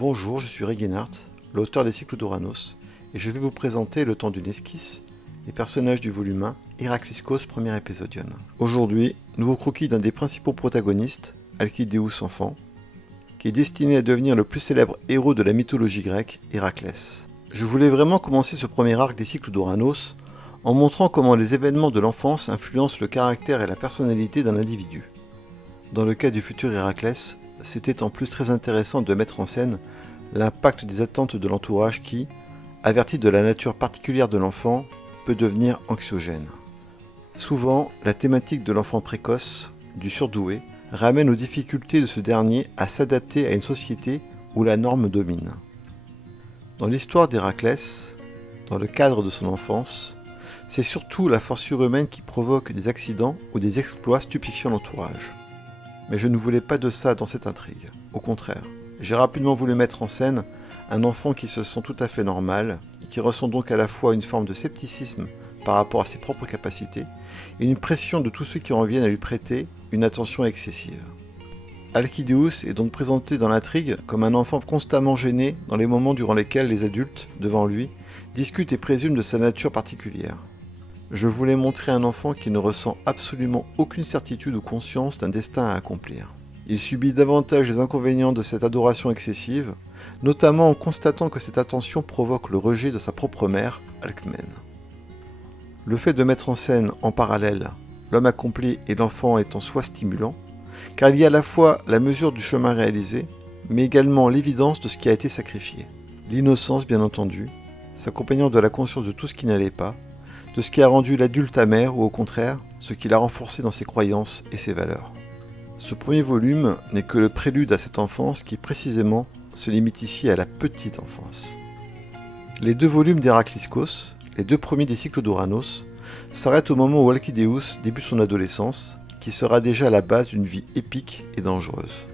Bonjour, je suis Reginhard, l'auteur des cycles d'Ouranos, et je vais vous présenter, le temps d'une esquisse, les personnages du volume 1, Héracliskos, premier épisodion. Aujourd'hui, nouveau croquis d'un des principaux protagonistes, Alkidéus enfant, qui est destiné à devenir le plus célèbre héros de la mythologie grecque, Héraclès. Je voulais vraiment commencer ce premier arc des cycles d'Ouranos en montrant comment les événements de l'enfance influencent le caractère et la personnalité d'un individu. Dans le cas du futur Héraclès, c'était en plus très intéressant de mettre en scène l'impact des attentes de l'entourage qui, averti de la nature particulière de l'enfant, peut devenir anxiogène. Souvent, la thématique de l'enfant précoce, du surdoué, ramène aux difficultés de ce dernier à s'adapter à une société où la norme domine. Dans l'histoire d'Héraclès, dans le cadre de son enfance, c'est surtout la force surhumaine qui provoque des accidents ou des exploits stupéfiant l'entourage. Mais je ne voulais pas de ça dans cette intrigue. Au contraire, j'ai rapidement voulu mettre en scène un enfant qui se sent tout à fait normal et qui ressent donc à la fois une forme de scepticisme par rapport à ses propres capacités et une pression de tous ceux qui en viennent à lui prêter une attention excessive. Alkidéus est donc présenté dans l'intrigue comme un enfant constamment gêné dans les moments durant lesquels les adultes, devant lui, discutent et présument de sa nature particulière. Je voulais montrer un enfant qui ne ressent absolument aucune certitude ou conscience d'un destin à accomplir. Il subit davantage les inconvénients de cette adoration excessive, notamment en constatant que cette attention provoque le rejet de sa propre mère, Alcmène. Le fait de mettre en scène, en parallèle, l'homme accompli et l'enfant est en soi stimulant, car il y a à la fois la mesure du chemin réalisé, mais également l'évidence de ce qui a été sacrifié. L'innocence, bien entendu, s'accompagnant de la conscience de tout ce qui n'allait pas, de ce qui a rendu l'adulte amer ou au contraire, ce qui l'a renforcé dans ses croyances et ses valeurs. Ce premier volume n'est que le prélude à cette enfance qui précisément se limite ici à la petite enfance. Les deux volumes d'Héracliskos, les deux premiers des cycles d'Ouranos, s'arrêtent au moment où Alkidéus débute son adolescence, qui sera déjà à la base d'une vie épique et dangereuse.